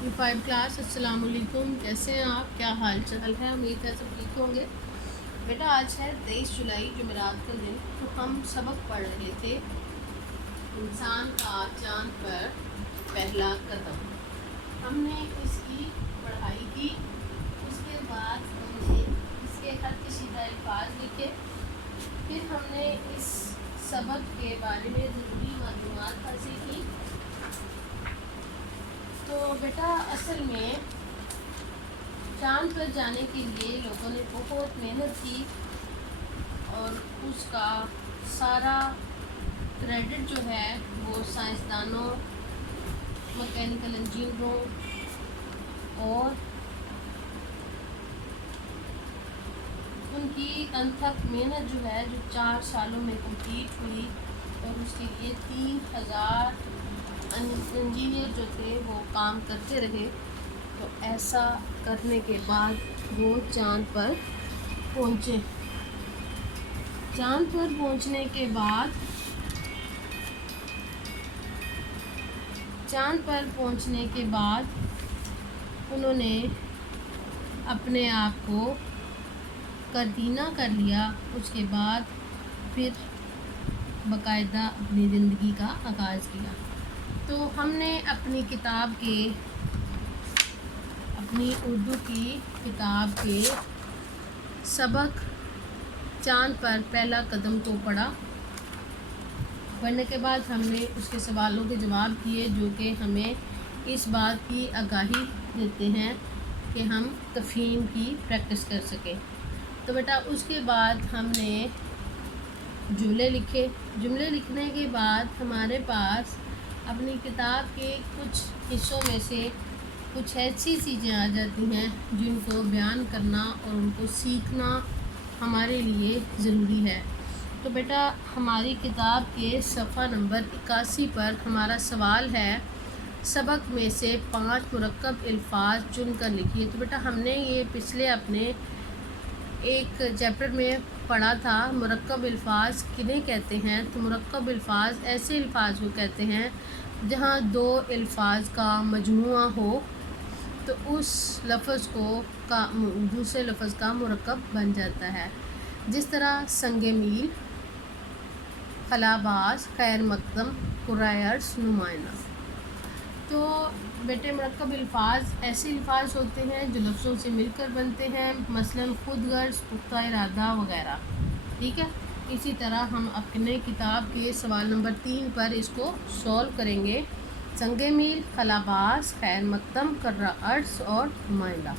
5 class अस्सलाम वालेकुम। कैसे हैं आप? क्या हाल चाल है? उम्मीद है सब ठीक होंगे। बेटा आज है 23 जुलाई जुमेरात का दिन। तो हम सबक पढ़ रहे थे इंसान का चांद पर पहला कदम। हमने इसकी पढ़ाई की। उसके बाद हमने इसके खत कशीदा अल्फाज लिखे। फिर हमने इस सबक के बारे में ज़रूरी मालूमात हासिल की। तो बेटा असल में चांद पर जाने के लिए लोगों ने बहुत मेहनत की और उसका सारा क्रेडिट जो है वो साइंसदानों, मैकेनिकल इंजीनियरों और उनकी अनथक मेहनत जो है जो 4 सालों में कंप्लीट हुई और उसके लिए 3000 इंजीनियर जो थे वो काम करते रहे। तो ऐसा करने के बाद वो चांद पर पहुँचे। चांद पर पहुँचने के बाद उन्होंने अपने आप को करदीना कर लिया। उसके बाद फिर बाकायदा अपनी ज़िंदगी का आगाज़ किया। तो हमने अपनी उर्दू की किताब के सबक चांद पर पहला कदम को पढ़ा। पढ़ने के बाद हमने उसके सवालों के जवाब किए जो कि हमें इस बात की आगाही देते हैं कि हम तफ़हीम की प्रैक्टिस कर सकें। तो बेटा उसके बाद हमने जुमले लिखे। जुमले लिखने के बाद हमारे पास अपनी किताब के कुछ हिस्सों में से कुछ ऐसी चीज़ें आ जाती हैं जिनको बयान करना और उनको सीखना हमारे लिए ज़रूरी है। तो बेटा हमारी किताब के सफ़ा नंबर 81 पर हमारा सवाल है, सबक में से 5 मुरक्कब अल्फाज चुन कर लिखिए। तो बेटा हमने ये पिछले अपने एक चैप्टर में पढ़ा था, मुरक्कब अल्फाज किन्हें कहते हैं। तो मुरक्कब अल्फाज ऐसे अल्फाज को कहते हैं जहाँ 2 अल्फाज का मजमुआ हो तो उस लफ्ज़ को का दूसरे लफ्ज़ का मुरक्कब बन जाता है। जिस तरह संगे मील, खलाबाज, खैर मकदम, कुरायर्स, नुमाइंदा। तो बेटे मुरक्कब अल्फाज ऐसे अल्फाज होते हैं जो लफ्ज़ों से मिलकर बनते हैं, मसलन खुद गर्ज, पुख्ता इरादा वगैरह। ठीक है। इसी तरह हम अपने किताब के सवाल नंबर 3 पर इसको सॉल्व करेंगे। संगे मील, खलाबाज, खैर मकदम, कर्रा अर्स और नुमाइंदा।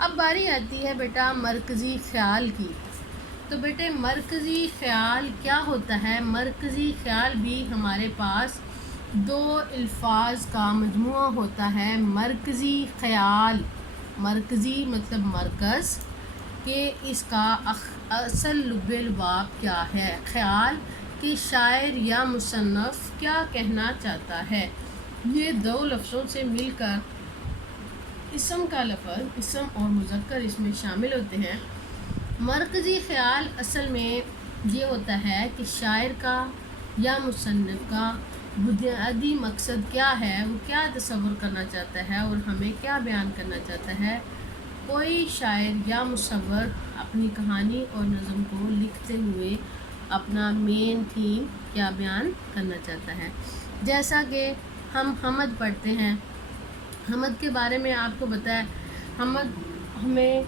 अब बारी आती है बेटा मरकज़ी ख़्याल की। तो बेटे मरकज़ी ख़्याल क्या होता है? मरकज़ी ख़्याल भी हमारे पास 2 अल्फाज का मजमुआ होता है। मरकज़ी ख़्याल, मरकज़ी मतलब मरकज़ कि इसका असल लुब-ए-लुबाब क्या है, ख़्याल कि शायर या मुसन्नफ़ क्या कहना चाहता है। ये 2 लफ्ज़ों से मिलकर इसम का लफ्ज़, इसम और मुज़क्कर इसमें शामिल होते हैं। मरकज़ी ख़्याल असल में ये होता है कि शायर का या मुसन्निफ़ का बुनियादी मकसद क्या है, वो क्या तसव्वुर करना चाहता है और हमें क्या बयान करना चाहता है। कोई शायर या मुसव्विर अपनी कहानी और नज़म को लिखते हुए अपना मेन थीम क्या बयान करना चाहता है। जैसा कि हम हमद पढ़ते हैं, हमद के बारे में आपको बताया, हमद हमें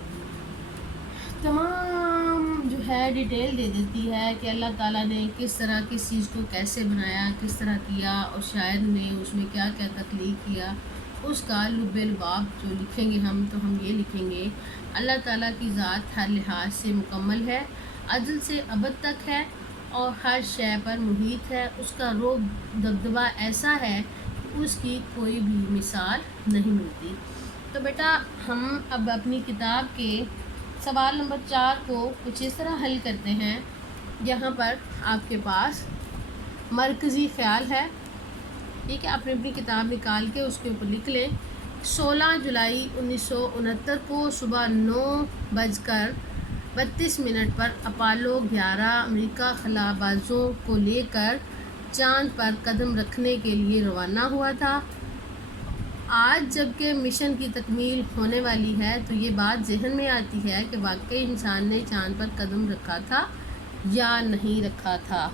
तमाम जो है डिटेल दे देती है कि अल्लाह ताला ने किस तरह किस चीज़ को कैसे बनाया, किस तरह किया और शायर ने उसमें क्या क्या तख्लीक किया। उसका लुब-ए-लुबाब जो लिखेंगे हम, तो हम ये लिखेंगे, अल्लाह ताला की ज़ात हर लिहाज से मुकम्मल है, अज़ल से अबद तक है और हर शय पर मुहीत है। उसका रोब दबदबा ऐसा है कि उसकी कोई भी मिसाल नहीं मिलती। तो बेटा हम अब अपनी किताब के सवाल नंबर 4 को कुछ इस तरह हल करते हैं। यहाँ पर आपके पास मरकज़ी ख़्याल है। ठीक है, आपने अपनी किताब निकाल के उसके ऊपर लिख लें। 16 जुलाई 1969 को सुबह 9:32 पर अपोलो 11 अमेरिका खलाबाजों को लेकर चांद पर कदम रखने के लिए रवाना हुआ था। آج جب کہ مشن کی تکمیل ہونے والی ہے تو یہ بات ذہن میں آتی ہے کہ واقعی انسان نے چاند پر قدم رکھا تھا یا نہیں رکھا تھا۔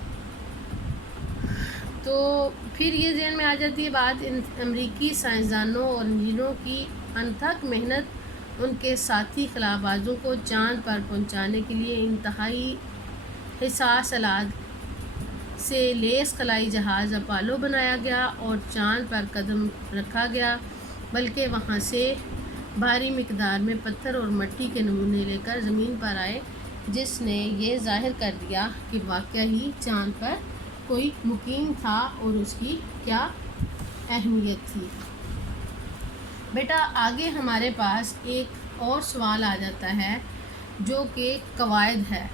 تو پھر یہ ذہن میں آ جاتی ہے بات امریکی سائنسدانوں اور انجینئروں کی انتھک محنت، ان کے ساتھی خلا بازوں کو چاند پر پہنچانے کے لیے انتہائی حساس آلات سے لیس خلائی جہاز اپولو بنایا گیا اور چاند پر قدم رکھا گیا، بلکہ وہاں سے بھاری مقدار میں پتھر اور مٹی کے نمونے لے کر زمین پر آئے، جس نے یہ ظاہر کر دیا کہ واقعی چاند پر کوئی مقیم تھا اور اس کی کیا اہمیت تھی۔ بیٹا آگے ہمارے پاس ایک اور سوال آ جاتا ہے جو کہ قواعد ہے۔